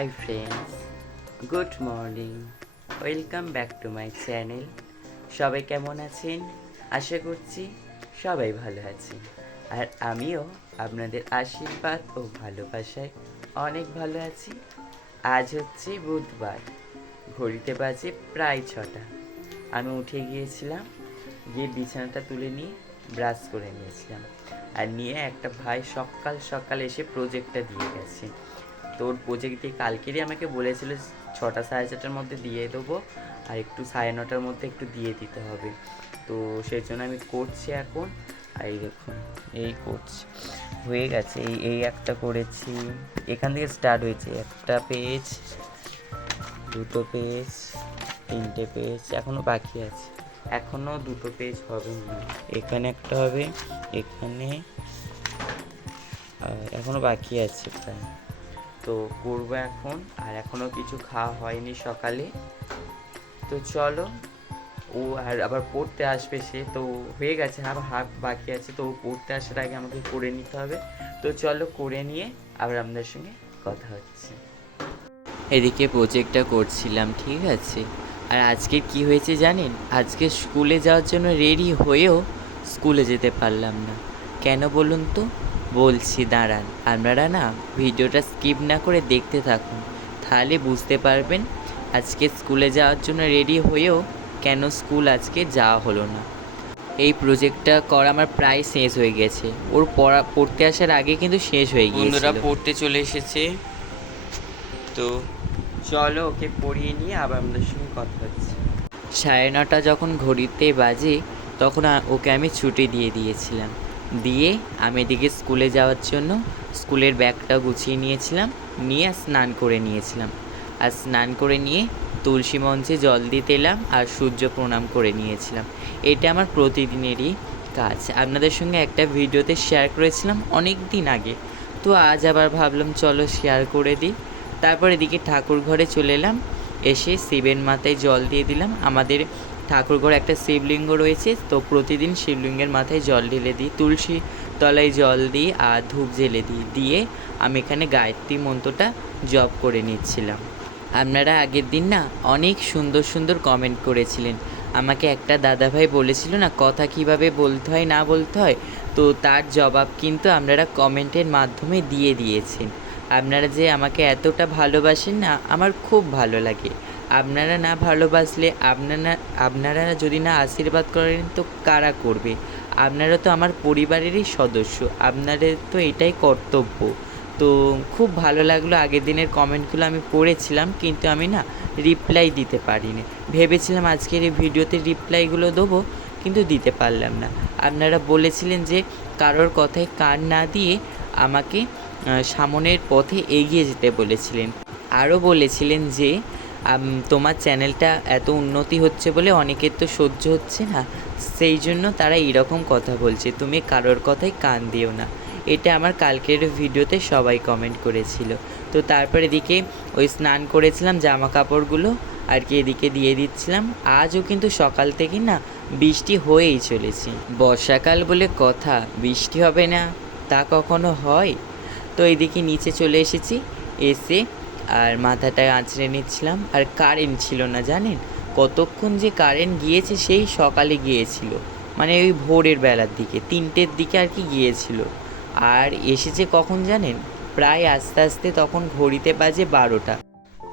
Hi friends, good morning, welcome back to my channel. সবাই কেমন আছেন? আশা করছি সবাই ভালো আছেন, আর আমিও আপনাদের আশীর্বাদ ও ভালোবাসায় অনেক ভালো আছি। আজ হচ্ছে বুধবার, ঘড়িতে বাজে প্রায় 6টা। আমি উঠে গিয়েছিলাম, গিয়ে বিছানাটা তুলে নিয়ে ব্রাশ করে নিয়েছিলাম, আর নিয়ে একটা ভাই সকাল সকাল এসে প্রজেক্টটা দিয়ে গেছে। তোর প্রজেক্ট দিয়ে কালকেরই আমাকে বলেছিল 6টা সাড়ে 6টার মধ্যে দিয়ে দেবো, আর একটু 9:30টার মধ্যে একটু দিয়ে দিতে হবে। তো সেই জন্য আমি করছি এখন। আর এই দেখুন, এই করছি, হয়ে গেছে। এই একটা করেছি, এখান থেকে স্টার্ট হয়েছে। একটা পেজ, দুটো পেজ, তিনটে পেজ, এখনও বাকি আছে। এখনও দুটো পেজ হবে না, এখানে একটা হবে, এখানে এখনও বাকি আছে প্রায়। তো করবো এখন, আর এখনও কিছু খাওয়া হয়নি সকালে। তো চলো, ও আর আবার পড়তে আসবে, সে তো হয়ে গেছে, আবার হাফ বাকি আছে, তো ও পড়তে আসার আগে আমাকে করে নিতে হবে। তো চলো করে নিয়ে আবার আপনাদের সঙ্গে কথা হচ্ছে। এদিকে প্রজেক্টটা করছিলাম, ঠিক আছে। আর আজকে কি হয়েছে জানেন? আজকে স্কুলে যাওয়ার জন্য রেডি হয়েও স্কুলে যেতে পারলাম না। কেন বলুন তো? বলছি, দাঁড়ান, আপনারা না ভিডিওটা স্কিপ না করে দেখতে থাকুন, তাহলে বুঝতে পারবেন আজকে স্কুলে যাওয়ার জন্য রেডি হয়েও কেন স্কুল আজকে যাওয়া হলো না। এই প্রজেক্টটা করা আমার প্রায় শেষ হয়ে গেছে, ওর পড়তে আসার আগে কিন্তু শেষ হয়ে গিয়েছিল। বন্ধুরা পড়তে চলে এসেছে, তো চলো ওকে পড়িয়ে নিয়ে আবার আমাদের সঙ্গে কথা হচ্ছে। 9:30 যখন ঘড়িতে বাজে, তখন ওকে আমি ছুটি দিয়ে দিয়েছিলাম। দিয়ে আমি এদিকে স্কুলে যাওয়ার জন্য স্কুলের ব্যাগটা গুছিয়ে নিয়েছিলাম, নিয়ে স্নান করে নিয়েছিলাম। আর স্নান করে নিয়ে তুলসী মঞ্চে জল দিতে এলাম আর সূর্য প্রণাম করে নিয়েছিলাম। এটা আমার প্রতিদিনেরই কাজ। আপনাদের সঙ্গে একটা ভিডিওতে শেয়ার করেছিলাম অনেক দিন আগে, তো আজ আবার ভাবলাম চলো শেয়ার করে দিই। তারপর এদিকে ঠাকুর ঘরে চলে এলাম, এসে শিবের মাথায় জল দিয়ে দিলাম। আমাদের ঠাকুর ঘরে একটা শিবলিঙ্গ রয়েছে, তো প্রতিদিন শিবলিঙ্গের মাথায় জল ঢেলে দিই, তুলসী তলায় জল দিই আর ধূপ জ্বেলে দিই। দিয়ে আমি এখানে গায়ত্রী মন্ত্রটা জপ করে নিচ্ছিলাম। আপনারা আগের দিন না অনেক সুন্দর সুন্দর কমেন্ট করেছিলেন। আমাকে একটা দাদাভাই বলেছিল না কথা কিভাবে বলতে হয় না বলতে হয়, তো তার জবাব কিন্তু আপনারা কমেন্টের মাধ্যমে দিয়ে দিয়েছেন। আপনারা যে আমাকে এতটা ভালোবাসেন না, আমার খুব ভালো লাগে। আপনারা না ভালোবাসলে, আপনারা যদি না আশীর্বাদ করেন তো কারা করবে? আপনারা তো আমার পরিবারেরই সদস্য, আপনাদের তো এটাই কর্তব্য। তো খুব ভালো লাগলো, আগের দিনের কমেন্টগুলো আমি পড়েছিলাম, কিন্তু আমি না রিপ্লাই দিতে পারিনি। ভেবেছিলাম আজকের এই ভিডিওতে রিপ্লাইগুলো দেবো, কিন্তু দিতে পারলাম না। আপনারা বলেছিলেন যে কারোর কথায় কান না দিয়ে আমাকে সামনের পথে এগিয়ে যেতে বলেছিলেন। আরও বলেছিলেন যে তোমার চ্যানেলটা এত উন্নতি হচ্ছে বলে অনেকের তো সহ্য হচ্ছে না, সেই জন্য তারা এইরকম কথা বলছে, তুমি কারোর কথায় কান দিও না। এটা আমার কালকের ভিডিওতে সবাই কমেন্ট করেছিল। তো তারপর এদিকে ওই স্নান করেছিলাম, জামা কাপড়গুলো আর কি এদিকে দিয়ে দিচ্ছিলাম। আজও কিন্তু সকাল থেকে না বৃষ্টি হয়েই চলেছে। বর্ষাকাল বলে কথা, বৃষ্টি হবে না তা কখনো হয়? তো এদিকে নিচে চলে এসেছি, এসে আর মাথাটা আঁচড়ে নিচ্ছিলাম। আর কারেন্ট ছিল না, জানেন কতক্ষণ যে কারেন্ট গিয়েছে? সেই সকালে গিয়েছিল, মানে ওই ভোরের বেলার দিকে 3টের দিকে আর কি গিয়েছিল। আর এসেছে কখন জানেন? প্রায় আস্তে আস্তে তখন ঘড়িতে বাজে 12টা।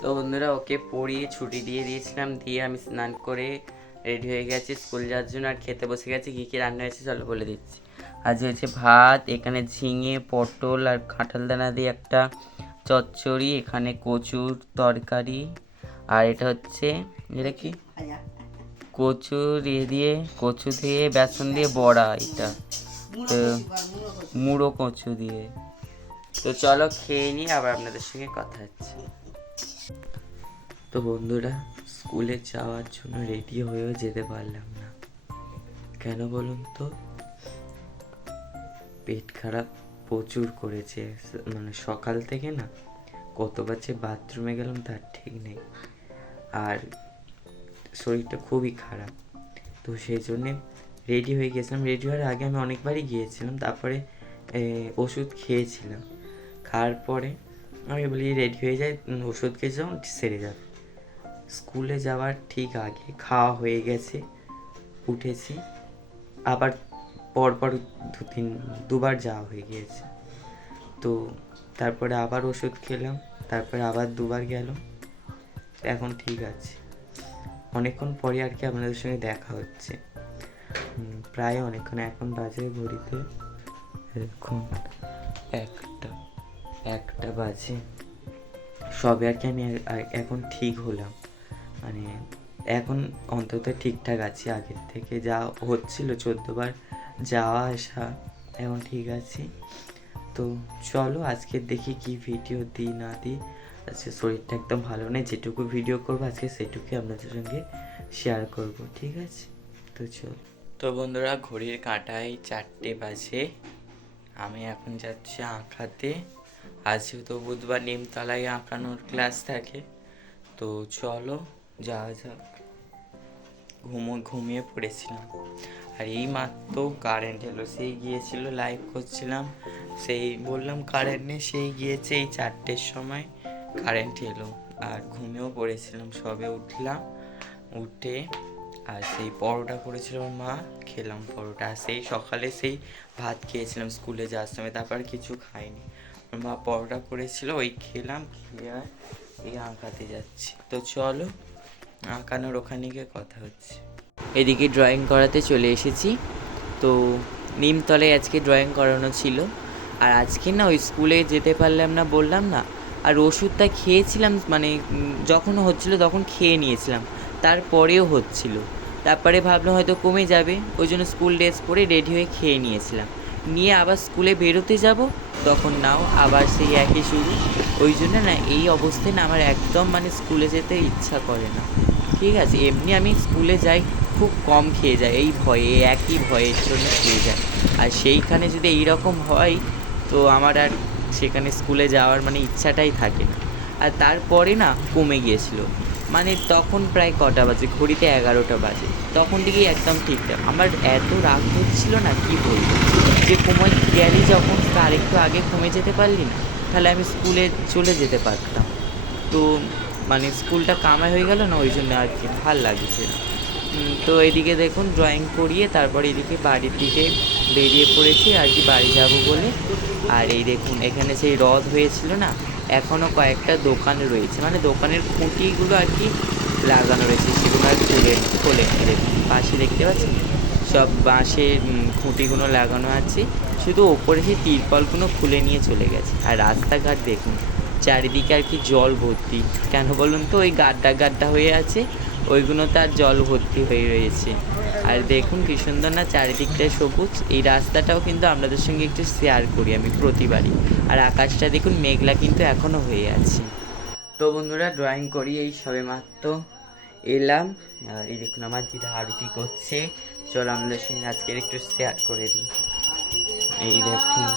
তো বন্ধুরা ওকে পড়িয়ে ছুটি দিয়ে দিয়েছিলাম, দিয়ে আমি স্নান করে রেডি হয়ে গেছি স্কুল যাওয়ার জন্য। আর খেতে বসে গেছি। কী কী রান্না হয়েছে চলো বলে দিচ্ছি। আজ হয়েছে ভাত, এখানে ঝিঙে পটল আর কাঁঠাল দানা দিয়ে একটা চচ্চড়ি, এখানে কচুর তরকারি, আর এটা হচ্ছে, এটা কি কচুর দিয়ে কচু দিয়ে বেসন দিয়ে বড়া, এটা তো মুড়ো কচু দিয়ে। তো চলো খেয়ে নিই, আবার আপনাদের সঙ্গে কথা হচ্ছে। তো বন্ধুরা স্কুলে যাওয়ার জন্য রেডি হয়েও যেতে পারলাম না, কেন বলুন তো? পেট খারাপ প্রচুর করেছে, মানে সকাল থেকে না কতবার যে বাথরুমে গেলাম তার ঠিক নেই, আর শরীরটা খুবই খারাপ। তো সেই জন্যে রেডি হয়ে গেছিলাম। রেডি হওয়ার আগে আমি অনেকবারই গিয়েছিলাম, তারপরে ওষুধ খেয়েছিলাম, খাওয়ার পরে আমি বলি রেডি হয়ে যাই, ওষুধ খেয়ে যাও, সেরে যাবে। স্কুলে যাওয়ার ঠিক আগে খাওয়া হয়ে গেছে, উঠেছি, আবার পরপর দুবার যাওয়া হয়ে গিয়েছে। তো তারপরে আবার ওষুধ খেলাম, তারপরে আবার দুবার গেল, এখন ঠিক আছে। অনেকক্ষণ পরে আর কি আপনাদের সঙ্গে দেখা হচ্ছে, প্রায় অনেকক্ষণ। এখন বাজে ঘড়িতে এখন একটা বাজে সবে আর কি। আমি এখন ঠিক হলাম, মানে এখন অন্তত ঠিকঠাক আছি। আগের থেকে যা হচ্ছিল 14 বার যাওয়া আসা, এখন ঠিক আছি। তো চলো আজকে দেখি কি ভিডিও দিই না দিই। আজকে শরীরটা একদম ভালো নেই, যেটুকু ভিডিও করবো আজকে সেটুকুই আপনাদের সঙ্গে শেয়ার করব, ঠিক আছে? তো চলো। তো বন্ধুরা, ঘড়ির কাঁটায় 4টে বাজে। আমি এখন যাচ্ছি আঁকাতে। আজ যেহেতু বুধবার নিমতলায় আঁকানোর ক্লাস থাকে, তো চলো যাওয়া যাক। ঘুমিয়ে পড়েছিলাম, আর এই মাত্র কারেন্ট এলো। সেই গিয়েছিল, লাইভ করছিলাম, সেই বললাম কারেন্ট নেই, সেই গিয়েছে এই 4টের সময় কারেন্ট এলো। আর ঘুমিয়েও পড়েছিলাম, সবে উঠলাম, উঠে আর সেই পরোটা করেছিল মা, খেলাম পরোটা। আর সেই সকালে সেই ভাত খেয়েছিলাম স্কুলে যাওয়ার সময়, তারপর কিছু খাইনি। মা পরোটা করেছিল, ওই খেলাম, খেয়ে আর এই আঁকাতে যাচ্ছি। তো চলো আঁকানোর ওখানে গিয়ে কথা হচ্ছে। এদিকে ড্রয়িং করাতে চলে এসেছি। তো নিমতলায় আজকে ড্রয়িং করানো ছিল, আর আজকে না ওই স্কুলে যেতে পারলাম না, বললাম না। আর ওষুধটা খেয়েছিলাম, মানে যখন হচ্ছিল তখন খেয়ে নিয়েছিলাম, তারপরেও হচ্ছিল। তারপরে ভাবলাম হয়তো কমে যাবে, ওই জন্য স্কুল ড্রেস পরে রেডি হয়ে খেয়ে নিয়েছিলাম। নিয়ে আবার স্কুলে বেরোতে যাব, তখন নাও আবার সেই একই শুরু। ওই জন্য না এই অবস্থায় না আমার একদম মানে স্কুলে যেতে ইচ্ছা করে না, ঠিক আছে? এমনি আমি স্কুলে যাই, খুব কম খেয়ে যায়, এই ভয়ে, একই ভয়ের জন্য খেয়ে যায়। আর সেইখানে যদি এইরকম হয়, তো আমার আর সেখানে স্কুলে যাওয়ার মানে ইচ্ছাটাই থাকে না। আর তারপরে না কমে গিয়েছিল, মানে তখন প্রায় কটা বাজে, ঘড়িতে 11টা বাজে, তখন থেকেই একদম ঠিকঠাক। আমার এত রাগ হচ্ছিল না, কি বলবো, যে কমে গেলি যখন, তার একটু আগে কমে যেতে পারলি না, তাহলে আমি স্কুলে চলে যেতে পারতাম। তো মানে স্কুলটা কামাই হয়ে গেল না, ওই জন্য আর কি ভাল লাগছে না। তো এদিকে দেখুন ড্রয়িং করিয়ে তারপর এদিকে বাড়ির দিকে বেরিয়ে পড়েছি আর কি, বাড়ি যাব বলে। আর এই দেখুন এখানে সেই হ্রদ হয়েছিল না, এখনও কয়েকটা দোকান রয়েছে, মানে দোকানের খুঁটিগুলো আর কি লাগানো রয়েছে, সেগুলো আর খোলেনি। দেখুন পাশে দেখতে পাচ্ছেন সব বাঁশের খুঁটিগুলো লাগানো আছে, শুধু ওপরে সেই তিরপলগুলো খুলে নিয়ে চলে গেছে। আর রাস্তাঘাট দেখুন চারিদিকে আর কি জল ভর্তি, কেন বলুন তো, ওই গাড্ডা হয়ে আছে, ওইগুলো তার জল ভর্তি হয়ে রয়েছে। আর দেখুন কি সুন্দর না চারিদিকটায় সবুজ। এই রাস্তাটাও কিন্তু আপনাদের সঙ্গে একটু শেয়ার করি আমি প্রতিবারই। আর আকাশটা দেখুন মেঘলা কিন্তু এখনও হয়ে আছে। তো বন্ধুরা, ড্রয়িং করি এই সবে মাত্র এলাম। আর এই দেখুন আমার দিদা আরতি করছে, চলো আপনাদের সঙ্গে আজকের একটু শেয়ার করে দিই। এই দেখুন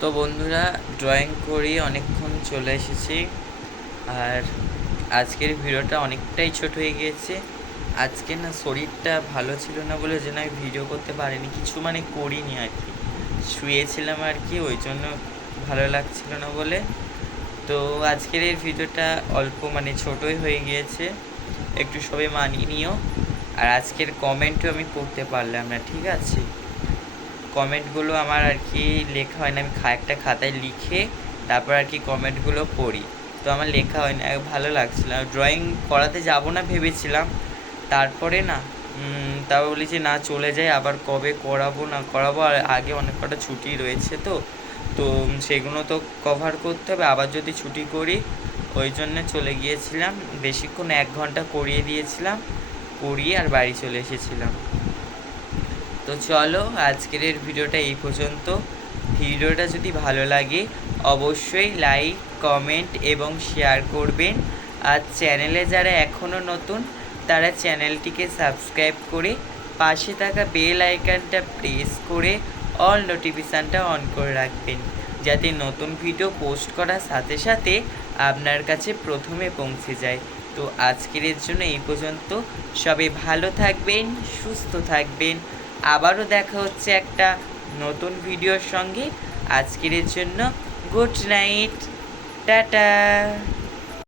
তো বন্ধুরা, ড্রয়িং করি অনেকক্ষণ চলে এসেছি। আর আজকের ভিডিওটা অনেকটাই ছোট হয়ে গিয়েছে। আজকে না শরীরটা ভালো ছিল না বলে যেন আমি ভিডিও করতে পারিনি, কিছু মানে করিনি আর কি, শুয়েছিলাম আর কি, ওই জন্য ভালো লাগছিল না বলে। তো আজকের এই ভিডিওটা অল্প মানে ছোটই হয়ে গিয়েছে, একটু সবাই মানিয়ে নিও। আর আজকের কমেন্টও আমি পড়তে পারলাম না, ঠিক আছে? কমেন্টগুলো আমার আর কি লেখা হয় না, আমি একটা খাতায় লিখে তারপর আর কি কমেন্টগুলো পড়ি, তো আমার লেখা হয় না, ভালো লাগছিল। ড্রয়িং করাতে যাব না ভেবেছিলাম, তারপরে না তারপর বলি যে না চলে যাই, আবার কবে করাবো না করাবো, আর আগে অনেক কটা ছুটি রয়েছে, তো তো সেগুলো তো কভার করতে হবে, আবার যদি ছুটি করি, ওই জন্যে চলে গিয়েছিলাম। বেশিক্ষণ 1 ঘন্টা করিয়ে দিয়েছিলাম, করিয়ে আর বাড়ি চলে এসেছিলাম। তো চলো আজকের ভিডিওটা এই পর্যন্ত। ভিডিওটা যদি ভালো লাগে অবশ্যই লাইক, কমেন্ট এবং শেয়ার করবেন। আর চ্যানেলে যারা এখনও নতুন তারা চ্যানেলটিকে সাবস্ক্রাইব করে পাশে থাকা বেল আইকনটা প্রেস করে অল নোটিফিকেশানটা অন করে রাখবেন, যাতে নতুন ভিডিও পোস্ট করার সাথে সাথে আপনার কাছে প্রথমে পৌঁছে যায়। তো আজকের জন্য এই পর্যন্ত। সবাই ভালো থাকবেন, সুস্থ থাকবেন। আবারও দেখা হচ্ছে একটা নতুন ভিডিওর সঙ্গে। আজকের জন্য গুড নাইট, টাটা।